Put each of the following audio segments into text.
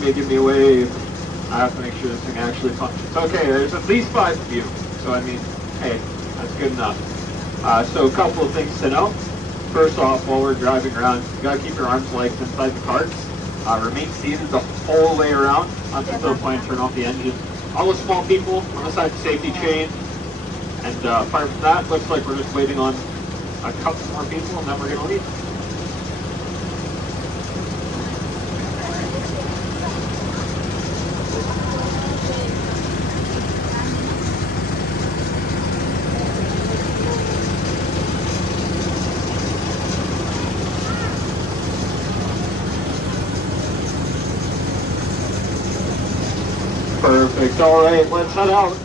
may give me a wave. I have to make sure this thing actually functions. Okay, there's at least 5 of you. So I mean, hey, that's good enough. So a couple of things to know. First off, while we're driving around, you gotta keep your arms legs inside the carts. Remain seated the whole way around until the point turn off the engine. All the small people on the side of the safety chain. And apart from that, looks like we're just waiting on a couple more people and then we're gonna leave. Perfect. All right, let's head out.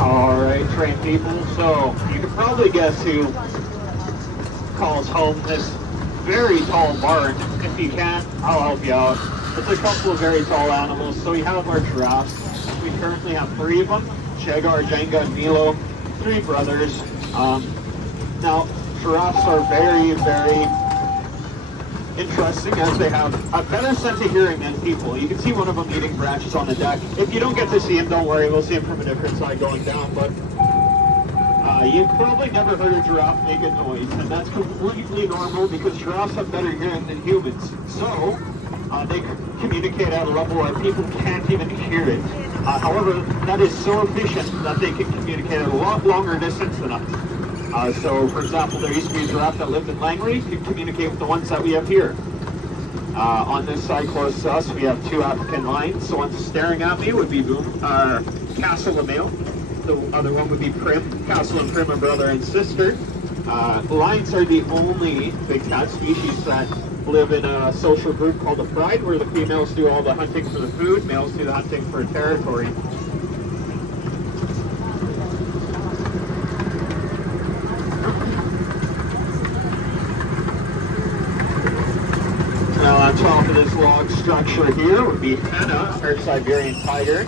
All right, trained people. So you can probably guess who calls home this very tall barn. If you can't, I'll help you out. It's a couple of very tall animals. So we have our giraffes. We currently have 3 of them, Jaguar, Jenga, and Milo, 3 brothers. Now, giraffes are very, very interesting as they have a better sense of hearing than people. You can see one of them eating branches on the deck. If you don't get to see him, don't worry, we'll see him from a different side going down. But you've probably never heard a giraffe make a noise, and that's completely normal because giraffes have better hearing than humans. So, they communicate at a level where people can't even hear it. However, that is so efficient that they can communicate at a lot longer distance than us. So, for example, there used to be a giraffe that lived in Langley, could communicate with the ones that we have here. On this side close to us, we have 2 African lions. So, one staring at me would be Castle, a male. The other one would be Prim. Castle and Prim are brother and sister. Lions are the only big cat species that live in a social group called a pride, where the females do all the hunting for the food, males do the hunting for territory. Now on top of this log structure here would be Henna, our Siberian tiger.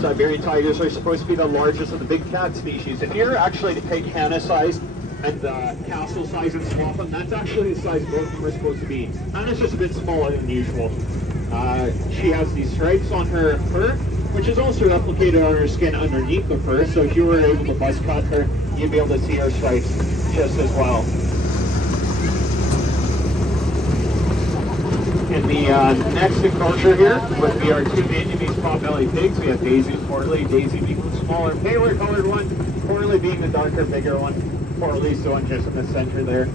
Siberian tigers are supposed to be the largest of the big cat species. If you're actually to take Henna size and Castle size and swap them, that's actually the size both of them are supposed to be. And it's just a bit smaller than usual. She has these stripes on her fur, which is also replicated on her skin underneath the fur, so if you were able to buzz cut her, you'd be able to see her stripes just as well. In the next enclosure here would be our 2 Vietnamese pot-bellied pigs. We have Daisy and Portly. Daisy being the smaller, paler colored one, Portly being the darker, bigger one. Portly's the one just in the center there.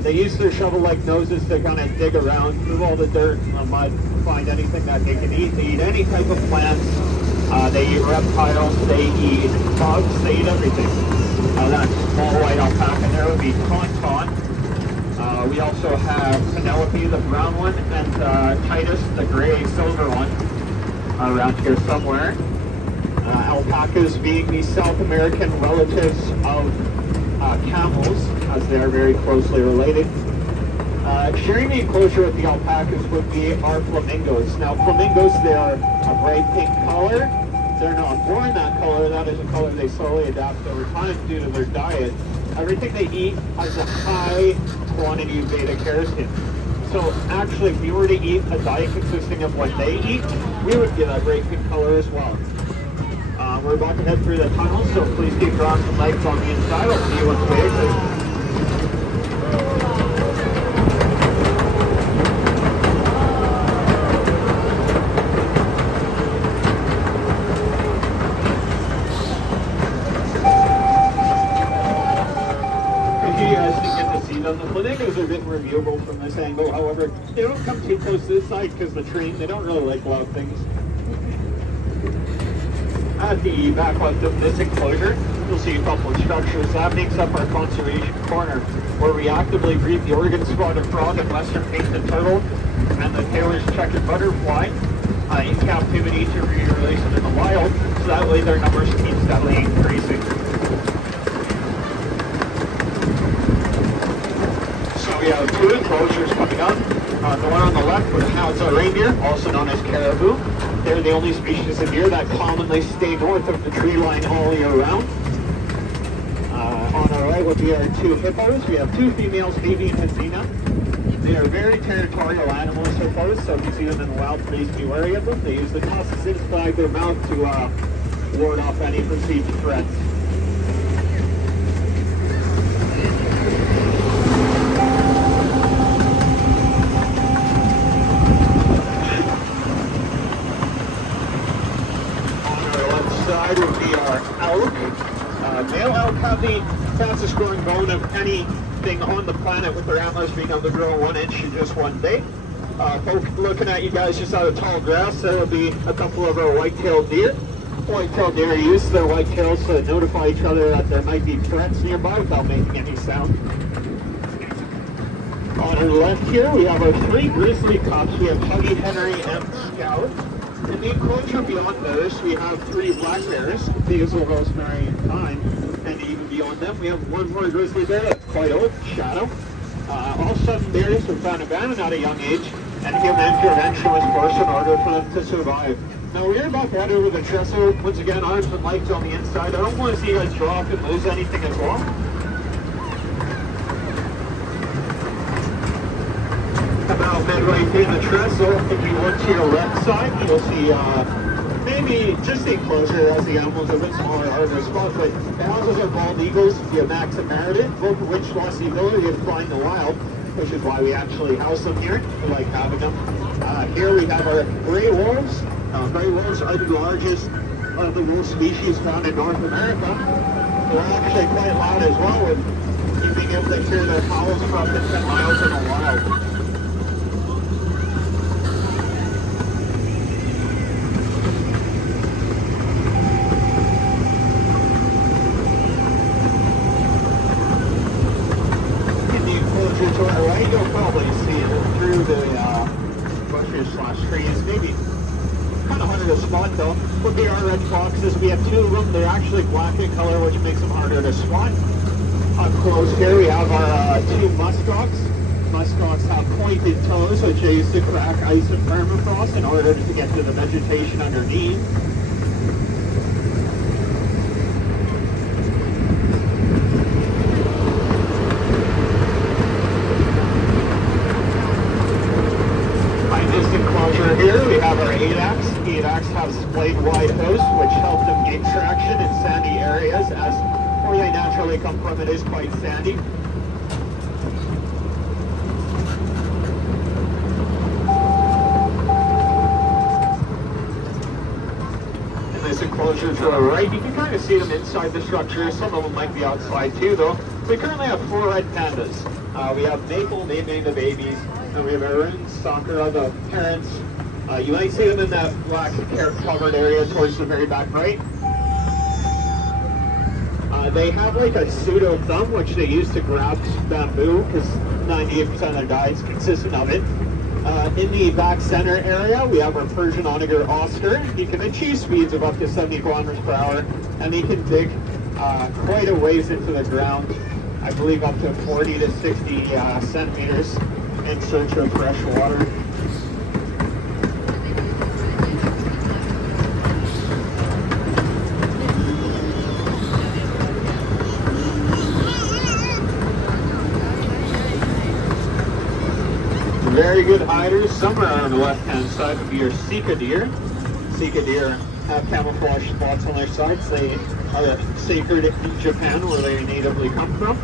They use their shovel-like noses to kind of dig around, move all the dirt and the mud, find anything that they can eat. They eat any type of plants. They eat reptiles. They eat bugs. They eat everything. That small white alpaca there would be Tauntaun. We also have Penelope, the brown one, and Titus, the gray silver one, around here somewhere. Alpacas being the South American relatives of camels, as they are very closely related. Sharing the enclosure with the alpacas would be our flamingos. Now, flamingos, they are a bright pink color. They're not born that color. That is a color they slowly adapt over time due to their diet. Everything they eat has a high quantity of beta-carotene. So actually, if you were to eat a diet consisting of what they eat, we would get a bright pink color as well. We're about to head through the tunnel, so please keep your arms and legs on the inside. I'll see you once we exit. The flamingos are a bit more viewable from this angle, however, they don't come too close to this side because the train, they don't really like loud things. At the back left of this enclosure, you'll see a couple of structures. That makes up our conservation corner, where we actively breed the Oregon-spotted frog and western painted turtle, and the Taylor's checkered butterfly in captivity to re-release them in the wild, so that way their numbers keep steadily increasing. We have 2 enclosures coming up. The one on the left would house our reindeer, also known as caribou. They're the only species of deer that commonly stay north of the tree line all year round. On our right would be our two hippos. We have two females, Baby and Hazina. They are very territorial animals, hippos, so if you see them in the wild, please be wary of them. They use the tusks inside their mouth to ward off any perceived threats. Would be our elk. Male elk have the fastest growing bone of anything on the planet, with their antlers being able to grow 1 inch in just 1 day. Looking at you guys just out of tall grass, there will be a couple of our white-tailed deer. White-tailed deer use their white tails to notify each other that there might be threats nearby without making any sound. On our left here, we have our 3 grizzly cubs. We have Huggy, Henry, and Scout. In the enclosure beyond those, we have 3 black bears, Hazel, Rosemary, and Thyme. And even beyond them, we have 1 more grizzly bear that's quite old, Shadow. All 7 bears were found abandoned at a young age, and human intervention was forced in order for them to survive. Now, we're about to head over the trestle. Once again, arms and legs on the inside. I don't want to see you guys drop and lose anything as well. About midway through the trestle, if you look to your left side, you'll see maybe just the enclosure as the animals are a bit smaller, harder spot, but the houses are bald eagles, the Max and Meredith, both of which lost the ability to fly in the wild, which is why we actually house them here. We like having them. Here we have our gray wolves. Gray wolves are the largest of the wolf species found in North America. They're actually quite loud as well, with you being able to hear their howls for up to 10 miles in the wild. To our right, you'll probably see it through the bushes / trees. Maybe kind of harder to spot though. Would be our red foxes. We have 2 of them. They're actually black in color, which makes them harder to spot. Up close here, we have our 2 muskox. Muskox have pointed toes, which they use to crack ice and permafrost in order to get to the vegetation underneath. Here we have our 8-ax. 8-ax have splayed wide hosts, which help them gain traction in sandy areas, as where they naturally come from, it is quite sandy. In this enclosure to our right, you can kind of see them inside the structure. Some of them might be outside too, though. We currently have 4 red pandas. We have Maple, naming the babies, and we have Arun, Sakura, the parents. You might see them in that black covered area towards the very back right. They have like a pseudo thumb, which they use to grab bamboo, because 98% of their diet's consistent of it. In the back center area, we have our Persian onager Oscar. He can achieve speeds of up to 70 kilometers per hour, and he can dig quite a ways into the ground, I believe up to 40 to 60 centimeters in search of fresh water. Very good hiders. Somewhere on the left-hand side would be your Sika deer. Sika deer have camouflage spots on their sides. They are sacred in Japan, where they natively come from.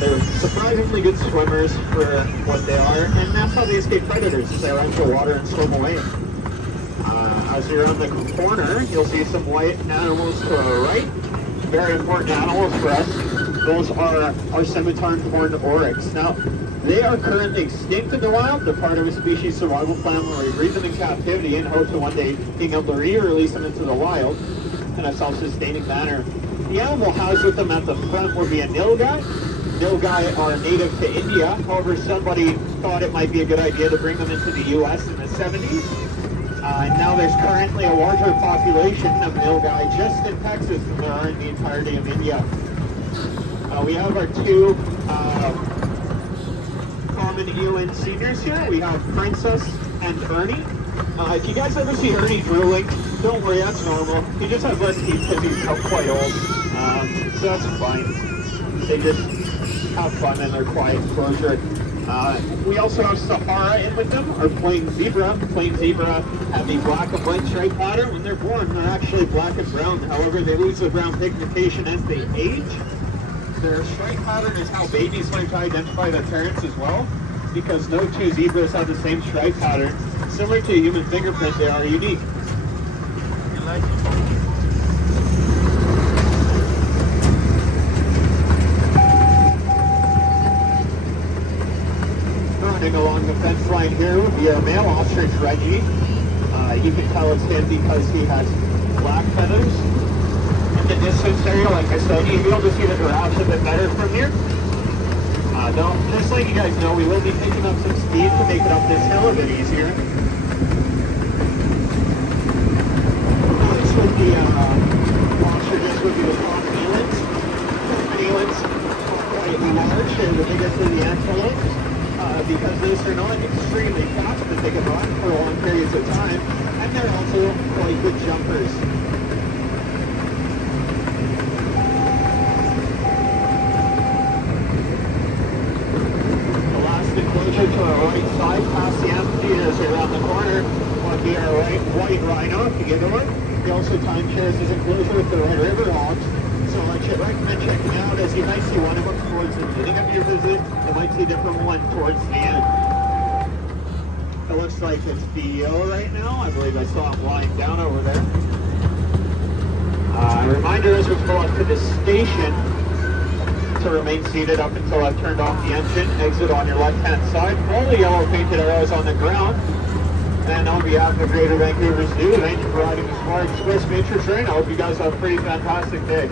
They're surprisingly good swimmers for what they are, and that's how they escape predators. They enter water and swim away. As you're on the corner, you'll see some white animals to our right. Very important animals for us. Those are our scimitar and horned oryx. Now, they are currently extinct in the wild. They're part of a species survival plan where we breed them in captivity in hopes of one day being able to re-release them into the wild in a self-sustaining manner. The animal housed with them at the front would be a nilgai. Nilgai are native to India. However, somebody thought it might be a good idea to bring them into the U.S. in the 70s. And now there's currently a larger population of nilgai just in Texas than there are in the entirety of India. We have our 2 common eland seniors here. We have Princess and Ernie. If you guys ever see Ernie drooling, don't worry, that's normal. He just has less teeth because he's quite old. So that's fine. They just have fun in their quiet enclosure. We also have Sahara in with them, or plain zebra. Plain zebra have a black and white stripe pattern. When they're born, they're actually black and brown. However, they lose the brown pigmentation as they age. Their stripe pattern is how babies learn to identify their parents as well, because no two zebras have the same stripe pattern. Similar to a human fingerprint, they are unique. You like it? Running along the fence line here would be our male ostrich, Reggie. You can tell it's him because he has black feathers. In the distance area, like I said, you'll be able to see the giraffes a bit better from here. Though, just letting you guys know, we will be picking up some speed to make it up this hill a bit easier. This would be ostriches would be the common elands. Common elands are quite large, they're the biggest of the antelope. Because those are not extremely fast, but they can run for long periods of time, and they're also quite good jumpers. The last enclosure to our right side, past the amphitheaters around the corner, would be our white rhino, if you get over. He also time shares his enclosure with the Red River hogs. So I should recommend checking out, as you might see one of them towards the beginning of your visit. You might see a different one towards the end. It looks like it's Theo right now. I believe I saw him lying down over there. Reminder as we pull up to the station to remain seated up until I've turned off the engine. Exit on your left-hand side. All the yellow painted arrows on the ground. And on behalf of the Greater Vancouver Zoo, thank you for riding the Smart Express Nature Train. I hope you guys have a pretty fantastic day.